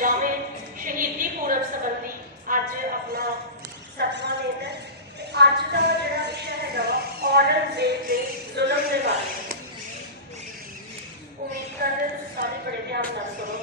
जावे शहीदी पूरब संबंधी अज अपना सतवा दिन है। अज का जोड़ा विषय है ऑनर डे के जुलम के बारे उम्मीद कर सारे बड़े ध्यान दस करो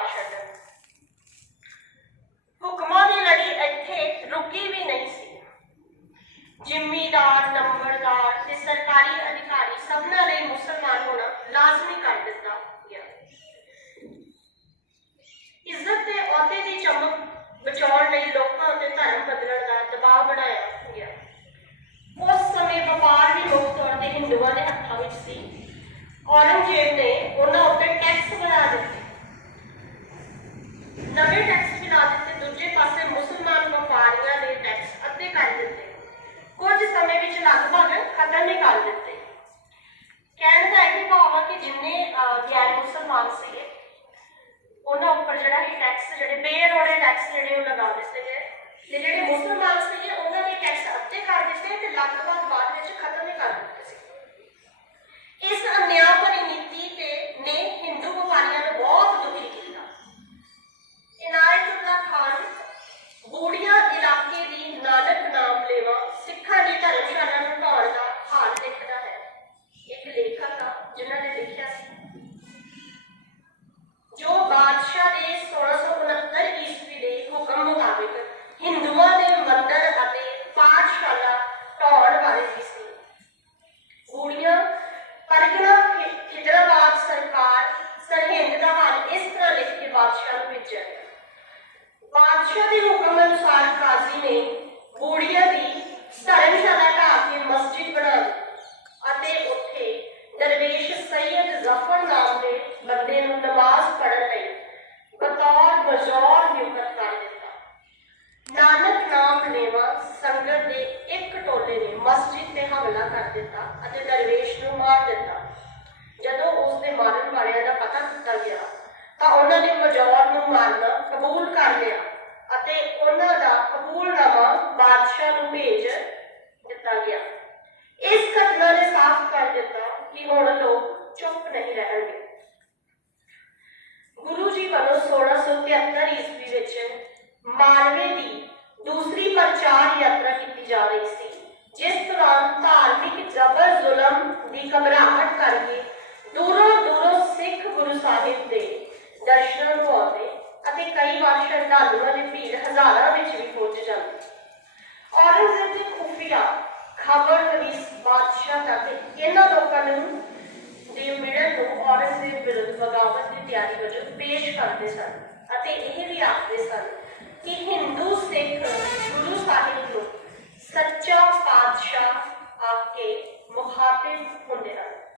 ਕਿ ਛੱਡਣ ਹੁਕਮਾਂ ਦੀ ਲੜੀ ਇੱਥੇ ਰੁਕੀ ਵੀ ਨਹੀਂ ਸੀ। ਜ਼ਿੰਮੀਦਾਰ, ਨੰਬਰਦਾਰ ਤੇ ਸਰਕਾਰੀ ਅਧਿਕਾਰੀ ਸਭਨਾਂ ਲਈ ਮੁਸਲਮਾਨ ਹੋਣਾ ਲਾਜ਼ਮੀ ਕਰ ਦਿੱਤਾ ਗਿਆ। ਇੱਜ਼ਤ ਤੇ ਅਹੁਦੇ ਦੀ ਚਮਕ ਬਚਾਉਣ ਲਈ ਲੋਕਾਂ ਉੱਤੇ ਧਰਮ ਬਦਲਣ ਦਾ ਦਬਾਅ ਬਣਾਇਆ ਗਿਆ। ਉਸ ਸਮੇਂ ਵਪਾਰ ਵੀ ਮੁੱਖ ਤੌਰ ਤੇ ਹਿੰਦੂਆਂ ਦੇ ਹੱਥਾਂ ਵਿੱਚ ਸੀ। ਔਰੰਗਜ਼ੇਬ ਨੇ ਉਹਨਾਂ ਉੱਤੇ ਟੈਕਸ ਵਧਾ ਦਿੱਤੇ। ਨਵੇਂ ਟੈਕਸ ਵੀ ਦਿੱਤੇ, ਦੂਜੇ ਪਾਸੇ ਮੁਸਲਮਾਨ ਵਪਾਰੀਆਂ ਦੇ ਟੈਕਸ ਅੱਧੇ ਕਰ ਦਿੱਤੇ। ਕੁਝ ਸਮੇਂ ਵਿੱਚ ਲਗਭਗ ਖਤਮ ਹੀ ਕਰ ਦਿੱਤੇ। ਕਹਿਣ ਦਾ ਇਹ ਭਾਵ ਆ ਕਿ ਜਿੰਨੇ ਗੈਰ ਮੁਸਲਮਾਨ ਸੀਗੇ, ਉਹਨਾਂ ਉੱਪਰ ਜਿਹੜਾ ਇਹ ਟੈਕਸ ਜਿਹੜੇ ਬੇਰੋੜੇ ਟੈਕਸ ਜਿਹੜੇ ਉਹ ਲਗਾ ਦਿੱਤੇ ਗਏ। ਤੇ ਜਿਹੜੇ ਮੁਸਲਮਾਨ ਸੀਗੇ ਉਹਨਾਂ ਦੇ ਟੈਕਸ ਅੱਧੇ ਕਰ ਦਿੱਤੇ ਤੇ ਲਗਭਗ ਬਾਅਦ ਵਿੱਚ ਖਤਮ ਹੀ ਕਰ ਦਿੱਤੇ ਸੀ ਇਸ ਅਨਿਆਂ ਭਰੀ ਨੀਤੀ ਤੇ ਨੇ ਹਿੰਦੂ ਵਪਾਰੀਆਂ ਨੂੰ ਬਹੁਤ ਦੁਖੀ ਕੀਤਾ ਇਨਾਇਤੁੱਲਾ ਖਾਨ ਬੂੜੀਆਂ ਇਲਾਕੇ ਦੀ ਨਾਨਕ ਨਾਮ ਲੇਵਾ ਸਿੱਖਾਂ ਦੀ ਧਰਮਸ਼ਾਲਾ ਨੂੰ ਢਾਉਣ ਦਾ ਹਾਲ ਲਿਖਦਾ ਹੈ ਇੱਕ ਲੇਖਕ ਆ ਜਿਨ੍ਹਾਂ ਨੇ ਲਿਖਿਆ ਸੀ ਜੋ ਬਾਦਸ਼ਾਹ ਦੇ 1669 ਈਸਵੀ ਦੇ ਹੁਕਮ ਮੁਤਾਬਿਕ ਹਿੰਦੂਆਂ ਦੇ ਮੰਦਰ ਅਤੇ ਪਾਠਸ਼ਾਲਾ ਢਾਉਣ ਵਾਲੇ ਵੀ ਸੀ ਗੂੜੀਆਂ ਪਰਗਨਾ ਖਿਦਰਾਬਾਦ ਸਰਕਾਰ ਸਰਹਿੰਦ ਦਾ ਹਾਲ ਇਸ ਤਰ੍ਹਾਂ ਲਿਖ ਕੇ ਬਾਦਸ਼ਾਹ ਨੂੰ ਭੇਜਿਆ ਗਿਆ ਬਾਦਸ਼ਾਹ ਦੇ ਹੁਕਮ ਅਨੁਸਾਰ ਕਾਜ਼ੀ ਨੇ ਗੂੜੀਆਂ ਦੀ ਧਰਮਸ਼ਾਲਾ ਢਾਹ ਕੇ ਮਸਜਿਦ ਬਣਾ ਲਈ ਅਤੇ ਉੱਥੇ ਦਰਵੇਸ਼ ਸੈਯਦ ਜ਼ਫਰ ਨਾਮ ਦੇ ਬੰਦੇ ਨੂੰ ਨਮਾਜ਼ ਪੜ੍ਹਨ ਲਈ ਬਤੌਰ ਮਜ਼ੌਰ ਨਿਯੁਕਤ ਕਰ ਦਿੱਤਾ। ਨਾਨਕ ਨਾਮ ਲੈਵਾ ਸੰਗਤ ਦੇ ਇੱਕ ਟੋਲੇ ਨੇ ਮਸਜਿਦ ਤੇ ਹਮਲਾ ਕਰ ਦਿੱਤਾ ਅਤੇ ਦਰਵੇਸ਼ ਨੂੰ ਮਾਰ ਦਿੱਤਾ। ਜਦੋਂ ਉਸ ਦੇ ਮਾਰਨ ਵਾਲਿਆਂ ਦਾ ਪਤਾ ਕੀਤਾ ਗਿਆ ਤਾਂ ਉਹਨਾਂ ਨੇ ਬਜੌਰ ਨੂੰ ਮਾਰਨਾ ਕਬੂਲ ਕਰ ਲਿਆ। ਅਤੇ ਉਹਨਾਂ ਦਾ ਕਬੂਲਨਾਮਾ ਬਾਦਸ਼ਾਹ ਨੂੰ ਭੇਜ ਦਿੱਤਾ ਗਿਆ। ਇਸ ਘਟਨਾ ਨੇ ਸਾਫ਼ ਕਰ ਦਿੱਤਾ ਕਿ ਹੁਣ ਲੋਕ ਚੁੱਪ ਨਹੀਂ ਰਹਿਣਗੇ। ਗੁਰੂ ਜੀ ਵੱਲੋਂ 1673 ਈਸਵੀ ਵਿੱਚ ਮਾਲਵੇ ਦੀ ਦੂਸਰੀ ਪ੍ਰਚਾਰ ਯਾਤਰਾ ਕੀਤੀ ਜਾ ਰਹੀ ਸੀ, ਜਿਸ ਦੌਰਾਨ ਧਾਰਮਿਕ ਜ਼ਬਰ ਜ਼ੁਲਮ ਦੀ ਘਬਰਾਹਟ ਕਰਕੇ ਦੂਰੋਂ ਦੂਰੋਂ ਸਿੱਖ ਗੁਰੂ ਸਾਹਿਬ ਦੇ ਦਰਸ਼ਨ ਨੂੰ ਅਤੇ ਕਈ ਵਾਰ ਸ਼ਰਧਾਲੂ ਹਜ਼ਾਰਾਂ ਵਿੱਚ ਵੀ ਪਹੁੰਚ ਜਾਂਦੀ। ਔਰੰਗਜ਼ੇਬ ਦੇ ਖੁਫੀਆ ਖਬਰ ਨਵੀਸ ਬਾਦਸ਼ਾਹ ਤੱਕ ਇਹਨਾਂ ਲੋਕਾਂ ਨੂੰ ਦੇ ਮਿਲਣ ਨੂੰ ਔਰੰਗਜ਼ੇਬ ਵਿਰੁੱਧ ਬਗਾਵਤ ਦੀ ਤਿਆਰੀ ਵਜੋਂ ਪੇਸ਼ ਕਰਦੇ ਸਨ ਅਤੇ ਇਹ ਵੀ ਆਖਦੇ ਸਨ